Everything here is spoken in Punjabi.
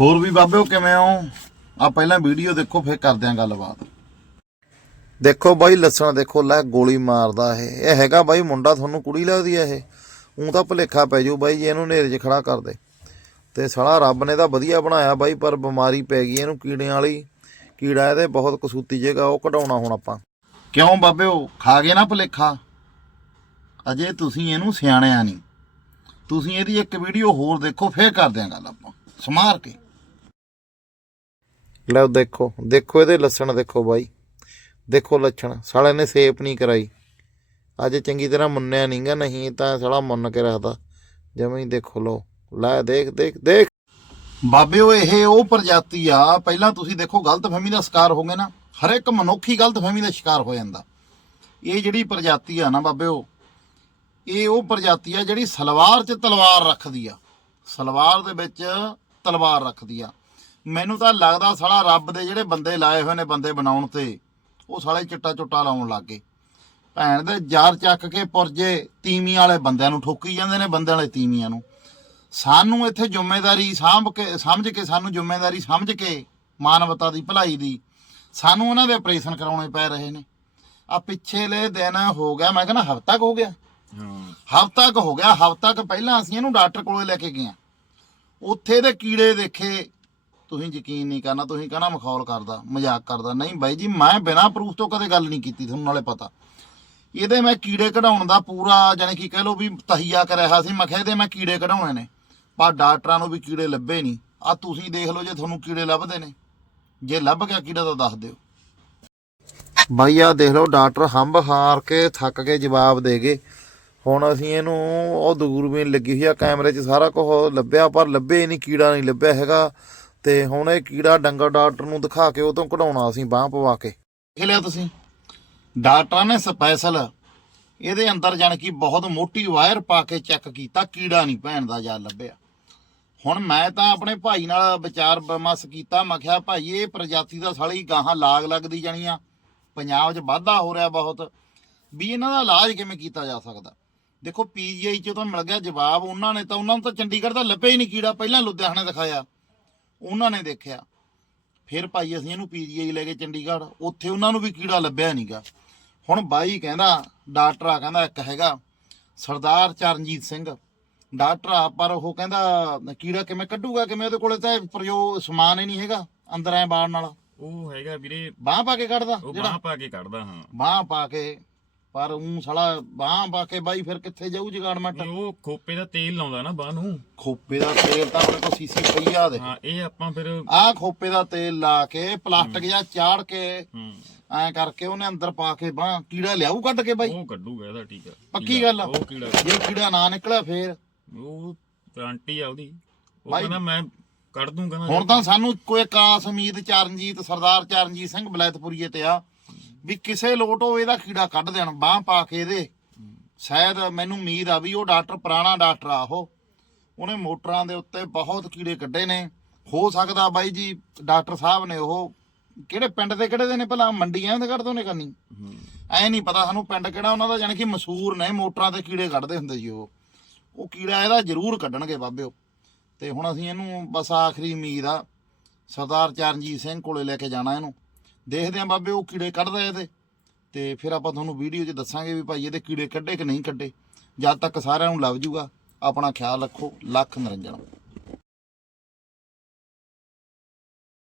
ਹੋਰ ਵੀ ਬਾਬਿਓ ਕਿਵੇਂ ਹੋ? ਆ ਪਹਿਲਾਂ ਵੀਡੀਓ ਦੇਖੋ ਫਿਰ ਕਰਦੇ ਆਂ ਗੱਲਬਾਤ। ਦੇਖੋ ਬਾਈ ਲੱਸਣ ਦੇਖੋ ਲੈ ਗੋਲੀ ਮਾਰਦਾ ਇਹ। ਇਹ ਹੈਗਾ ਬਾਈ ਮੁੰਡਾ ਤੁਹਾਨੂੰ ਕੁੜੀ ਲੱਗਦੀ ਆ ਇਹ। ਉਹ ਤਾਂ ਭੁਲੇਖਾ ਪੈ ਜਾਊ ਬਾਈ ਜੇ ਇਹਨੂੰ ਨੇਰੇ 'ਚ ਖੜਾ ਕਰ ਦੇ। ਤੇ ਸਾਲਾ ਰੱਬ ਨੇ ਤਾਂ ਵਧੀਆ ਬਣਾਇਆ ਬਾਈ ਪਰ ਬਿਮਾਰੀ ਪੈ ਗਈ ਇਹਨੂੰ ਕੀੜਿਆਂ ਵਾਲੀ। ਕੀੜਾ ਇਹਦੇ ਬਹੁਤ ਕਸੂਤੀ ਜੇਗਾ ਉਹ ਕਢਾਉਣਾ ਹੁਣ ਆਪਾਂ। ਕਿਉਂ ਬਾਬਿਓ? ਖਾ ਗਏ ਨਾ ਭੁਲੇਖਾ? ਅਜੇ ਤੁਸੀਂ ਇਹਨੂੰ ਸਿਆਣਿਆ ਨਹੀਂ। ਤੁਸੀਂ ਇਹਦੀ ਇੱਕ ਵੀਡੀਓ ਹੋਰ ਦੇਖੋ ਫੇਰ ਕਰਦੇ ਆਂ ਗੱਲ ਆਪਾਂ। ਸਮਾਰ ਕੇ। ਲਓ ਦੇਖੋ ਦੇਖੋ ਇਹਦੇ ਲੱਛਣ ਦੇਖੋ ਬਾਈ। ਦੇਖੋ ਲੱਛਣ ਸਾਲੇ ਨੇ ਸੇਪ ਨਹੀਂ ਕਰਾਈ। ਅੱਜ ਚੰਗੀ ਤਰ੍ਹਾਂ ਮੁੰਨਿਆ ਨਹੀਂਗਾ ਨਹੀਂ ਤਾਂ ਸਾਲਾ ਮੁੰਨ ਕੇ ਰੱਖਦਾ। ਜਿਵੇਂ ਹੀ ਦੇਖੋ ਲੋ ਲੈ ਦੇਖ ਦੇਖ ਦੇਖ। ਬਾਬਿਓ ਇਹ ਉਹ ਪ੍ਰਜਾਤੀ ਆ, ਪਹਿਲਾਂ ਤੁਸੀਂ ਦੇਖੋ ਗਲਤਫਹਿਮੀ ਦਾ ਸ਼ਿਕਾਰ ਹੋ ਗਏ ਨਾ, ਹਰ ਇੱਕ ਮਨੁੱਖੀ ਗਲਤਫਹਿਮੀ ਦਾ ਸ਼ਿਕਾਰ ਹੋ ਜਾਂਦਾ। ਇਹ ਜਿਹੜੀ ਪ੍ਰਜਾਤੀ ਆ ਨਾ ਬਾਬਿਓ ਇਹ ਉਹ ਪ੍ਰਜਾਤੀ ਆ ਜਿਹੜੀ ਸਲਵਾਰ 'ਚ ਤਲਵਾਰ ਰੱਖਦੀ ਆ। ਸਲਵਾਰ ਦੇ ਵਿੱਚ ਤਲਵਾਰ ਰੱਖਦੀ ਆ। ਮੈਨੂੰ ਤਾਂ ਲੱਗਦਾ ਸਾਲਾ ਰੱਬ ਦੇ ਜਿਹੜੇ ਬੰਦੇ ਲਾਏ ਹੋਏ ਨੇ ਬੰਦੇ ਬਣਾਉਣ ਤੇ ਉਹ ਸਾਲੇ ਚਿੱਟਾ ਚੁੱਟਾ ਲਾਉਣ ਲੱਗ ਗਏ। ਭੈਣ ਦੇ ਜਾਰ ਚੱਕ ਕੇ ਪੁਰਜੇ ਤੀਵੀਂ ਵਾਲੇ ਬੰਦਿਆਂ ਨੂੰ ਠੋਕੀ ਜਾਂਦੇ ਨੇ ਬੰਦਿਆਂ ਵਾਲੇ ਤੀਵੀਆਂ ਨੂੰ। ਸਾਨੂੰ ਇੱਥੇ ਜ਼ਿੰਮੇਵਾਰੀ ਸਾਂਭ ਕੇ ਸਮਝ ਕੇ ਸਾਨੂੰ ਜ਼ਿੰਮੇਵਾਰੀ ਸਮਝ ਕੇ ਮਾਨਵਤਾ ਦੀ ਭਲਾਈ ਦੀ ਸਾਨੂੰ ਉਹਨਾਂ ਦੇ ਆਪਰੇਸ਼ਨ ਕਰਾਉਣੇ ਪੈ ਰਹੇ ਨੇ। ਆ ਪਿਛਲੇ ਦਿਨ ਹੋ ਗਿਆ ਮੈਂ ਕਹਿੰਦਾ ਹਫ਼ਤਾ ਕੁ ਹੋ ਗਿਆ। ਹਫ਼ਤਾ ਕੁ ਹੋ ਗਿਆ ਹਫ਼ਤਾ ਕੁ ਪਹਿਲਾਂ ਅਸੀਂ ਇਹਨੂੰ ਡਾਕਟਰ ਕੋਲੇ ਲੈ ਕੇ ਗਏ ਉੱਥੇ ਦੇ ਕੀੜੇ ਦੇਖੇ ਤੁਸੀਂ ਯਕੀਨ ਨਹੀਂ ਕਰਨਾ, ਤੁਸੀਂ ਕਹਣਾ ਮਖੌਲ ਕਰਦਾ, ਮਜ਼ਾਕ ਕਰਦਾ। ਨਹੀਂ ਬਾਈ ਜੀ, ਮੈਂ ਬਿਨਾਂ ਪ੍ਰੂਫ ਤੋਂ ਕਦੇ ਗੱਲ ਨਹੀਂ ਕੀਤੀ, ਤੁਹਾਨੂੰ ਨਾਲੇ ਪਤਾ। ਇਹਦੇ ਮੈਂ ਕੀੜੇ ਕਢਾਉਣ ਦਾ ਪੂਰਾ ਜਾਨੀ ਕਿ ਕਹਿ ਲਓ ਵੀ ਤਹੀਆ ਕਰਿਆ ਸੀ, ਮੈਂ ਕਿਹਾ ਇਹਦੇ ਮੈਂ ਕੀੜੇ ਕਢਾਉਣੇ ਨੇ। ਪਰ ਡਾਕਟਰਾਂ ਨੂੰ ਵੀ ਕੀੜੇ ਲੱਭੇ ਨਹੀਂ। ਆ ਤੁਸੀਂ ਦੇਖ ਲਓ ਜੇ ਤੁਹਾਨੂੰ ਕੀੜੇ ਲੱਭਦੇ ਨੇ। ਜੇ ਲੱਭ ਗਿਆ ਕੀੜਾ ਤਾਂ ਦੱਸ ਦਿਓ। ਬਾਈ ਆ ਦੇਖ ਲਓ, ਡਾਕਟਰ ਹੰਬ ਹਾਰ ਕੇ ਥੱਕ ਕੇ ਜਵਾਬ ਦੇ ਗਏ। ਹੁਣ ਅਸੀਂ ਇਹਨੂੰ, ਉਹ ਦੂਰਬੀਨ ਲੱਗੀ ਹੋਈ ਆ, ਕੈਮਰੇ 'ਚ ਸਾਰਾ ਕੁਝ ਲੱਭਿਆ, ਪਰ ਲੱਭੇ ਹੀ ਨਹੀਂ, ਕੀੜਾ ਨਹੀਂ ਲੱਭਿਆ ਹੈਗਾ। ਤੇ ਹੁਣ ਇਹ ਕੀੜਾ ਡੰਗਰ ਡਾਕਟਰ ਨੂੰ ਦਿਖਾ ਕੇ ਉਹ ਤੋਂ ਕਢਾਉਣਾ ਅਸੀਂ ਬਾਹ ਪਵਾ ਕੇ। ਦੇਖ ਲਿਆ ਤੁਸੀਂ। ਡਾਕਟਰਾਂ ਨੇ ਸਪੈਸ਼ਲ ਇਹਦੇ ਅੰਦਰ ਜਾਣ ਕੀ ਬਹੁਤ ਮੋਟੀ ਵਾਇਰ ਪਾ ਕੇ ਚੈੱਕ ਕੀਤਾ, ਕੀੜਾ ਨਹੀਂ ਭੈਣ ਦਾ ਜਾ ਲੱਭਿਆ। ਹੁਣ ਮੈਂ ਤਾਂ ਆਪਣੇ ਭਾਈ ਨਾਲ ਵਿਚਾਰ ਵਿਮਰਸ਼ ਕੀਤਾ, ਮੈਂ ਕਿਹਾ ਭਾਈ ਇਹ ਪ੍ਰਜਾਤੀ ਦਾ ਸਾਲੀ ਗਾਹਾਂ ਲਾਗ ਲੱਗਦੀ ਜਾਣੀਆਂ। ਪੰਜਾਬ 'ਚ ਵਾਧਾ ਹੋ ਰਿਹਾ ਬਹੁਤ। ਵੀ ਇਹਨਾਂ ਦਾ ਇਲਾਜ ਕਿਵੇਂ ਕੀਤਾ ਜਾ ਸਕਦਾ? ਦੇਖੋ ਪੀਜੀਆਈ 'ਚ ਤਾਂ ਮਿਲ ਗਿਆ ਜਵਾਬ, ਉਹਨਾਂ ਨੇ ਤਾਂ, ਉਹਨਾਂ ਨੂੰ ਤਾਂ ਚੰਡੀਗੜ੍ਹ ਦਾ ਲੱਭਿਆ ਹੀ ਨਹੀਂ ਕੀੜਾ, ਪਹਿਲਾਂ ਲੁਧਿਆਣੇ ਦਿਖਾਇਆ। ਉਹਨਾਂ ਨੇ ਦੇਖਿਆ। ਫਿਰ ਭਾਈ ਅਸੀਂ ਇਹਨੂੰ ਪੀਜੀਆਈ ਲੈ ਕੇ ਚੰਡੀਗੜ੍ਹ ਉੱਥੇ ਉਹਨਾਂ ਨੂੰ ਵੀ ਕੀੜਾ ਲੱਭਿਆ ਨਹੀਂਗਾ ਹੁਣ ਬਾਈ ਕਹਿੰਦਾ ਡਾਕਟਰ ਆ ਕਹਿੰਦਾ ਇੱਕ ਹੈਗਾ ਸਰਦਾਰ ਚਰਨਜੀਤ ਸਿੰਘ। ਡਾਕਟਰ ਆ ਪਰ ਉਹ ਕਹਿੰਦਾ ਕੀੜਾ ਕਿਵੇਂ ਕੱਢੂਗਾ ਕਿਵੇਂ ਉਹਦੇ ਕੋਲੇ ਤਾਂ ਪ੍ਰਯੋਗ ਸਮਾਨ ਹੀ ਨਹੀਂ ਹੈਗਾ ਅੰਦਰ ਐ ਬਾੜਨ ਵਾਲਾ ਉਹ ਹੈਗਾ ਵੀਰੇ। ਬਾਹ ਪਾ ਕੇ ਕੱਢਦਾ ਉਹ ਬਾਹ ਪਾ ਕੇ ਕੱਢਦਾ ਹਾਂ। ਬਾਹ ਪਾ ਕੇ ਪਰ ਉਹ ਸਾਲਾ ਬਾਹ ਪਾ ਕੇ ਬਾਈ ਫਿਰ ਕਿੱਥੇ ਜਾਊ ਜਗਾੜਮਟ ਨਹੀਂ, ਉਹ ਖੋਪੇ ਦਾ ਤੇਲ ਲਾਉਂਦਾ ਨਾ ਬਾਹ ਨੂੰ। ਖੋਪੇ ਦਾ ਤੇਲ ਤਾਂ ਆਪਣੇ ਕੋਲ ਸੀਸੀ ਪਈ ਆ ਦੇ। ਹਾਂ ਇਹ ਆਪਾਂ ਫਿਰ ਆਹ ਖੋਪੇ ਦਾ ਤੇਲ ਲਾ ਕੇ ਪਲਾਸਟਿਕ ਜਿਹਾ ਚਾੜ ਕੇ ਹੂੰ। ਐ ਕਰਕੇ ਉਹਨੇ ਅੰਦਰ ਪਾ ਕੇ ਬਾਹ ਕੀੜਾ ਲਿਆਊ ਕੱਢ ਕੇ ਬਾਈ? ਉਹ ਕੱਢੂਗਾ ਇਹਦਾ ਟੀਕਾ ਪੱਕੀ ਗੱਲ ਆ? ਉਹ ਕੀੜਾ। ਜੇ ਕੀੜਾ ਨਾ ਨਿਕਲਿਆ ਫੇਰ? ਉਹ ਗਾਰੰਟੀ ਆ ਉਹਦੀ। ਉਹ ਕਹਿੰਦਾ ਮੈਂ ਕੱਢ ਦੂੰ ਕਹਿੰਦਾ ਹੁਣ ਤਾਂ ਸਾਨੂੰ ਕੋਈ ਕਾਸ ਉਮੀਦ ਚਰਨਜੀਤ ਸਰਦਾਰ ਚਰਨਜੀਤ ਸਿੰਘ ਬਲੈਤਪੁਰੀਏ ਤੇ ਆ। ਵੀ ਕਿਸੇ ਲੋਟ ਉਹ ਇਹਦਾ ਕੀੜਾ ਕੱਢ ਦੇਣ ਬਾਹ ਪਾ ਕੇ ਇਹਦੇ। ਸ਼ਾਇਦ ਮੈਨੂੰ ਉਮੀਦ ਆ ਵੀ ਉਹ ਡਾਕਟਰ ਪੁਰਾਣਾ ਡਾਕਟਰ ਆ ਉਹ। ਉਹਨੇ ਮੋਟਰਾਂ ਦੇ ਉੱਤੇ ਬਹੁਤ ਕੀੜੇ ਕੱਢੇ ਨੇ। ਹੋ ਸਕਦਾ ਬਾਈ ਜੀ ਡਾਕਟਰ ਸਾਹਿਬ ਨੇ ਉਹ ਕਿਹੜੇ ਪਿੰਡ ਦੇ ਕਿਹੜੇ ਦੇ ਨੇ ਭਲਾ ਮੰਡੀਆਂ ਦੇ ਕੱਢਦੇ ਨੇ ਕਰਨੀ। ਐ ਨਹੀਂ ਪਤਾ ਸਾਨੂੰ ਪਿੰਡ ਕਿਹੜਾ ਉਹਨਾਂ ਦਾ ਜਾਣੀ ਕਿ ਮਸ਼ਹੂਰ ਨੇ ਮੋਟਰਾਂ ਤੇ ਕੀੜੇ ਕੱਢਦੇ ਹੁੰਦੇ ਜੀ ਉਹ। ਉਹ ਕੀੜਾ ਇਹਦਾ ਜ਼ਰੂਰ ਕੱਢਣਗੇ ਬਾਬਿਓ। ਤੇ ਹੁਣ ਅਸੀਂ ਇਹਨੂੰ ਬਸ ਆਖਰੀ ਉਮੀਦ ਆ ਸਰਦਾਰ ਚਰਨਜੀਤ ਸਿੰਘ ਕੋਲੇ ਲੈ ਕੇ ਜਾਣਾ ਇਹਨੂੰ। ਦੇਖਦੇ ਆਂ ਬਾਬੇ, ਉਹ ਕੀੜੇ ਕੱਢਦਾ ਇਹਦੇ। ਤੇ ਫਿਰ ਆਪਾਂ ਤੁਹਾਨੂੰ ਵੀਡੀਓ 'ਚ ਦੱਸਾਂਗੇ ਵੀ ਭਾਈ ਇਹਦੇ ਕੀੜੇ ਕੱਢੇ ਕਿ ਨਹੀਂ ਕੱਢੇ। ਜਦ ਤੱਕ ਸਾਰਿਆਂ ਨੂੰ ਲੱਭ ਜੂਗਾ, ਆਪਣਾ ਖਿਆਲ ਰੱਖੋ, ਲੱਖ ਨਿਰੰਜਨ।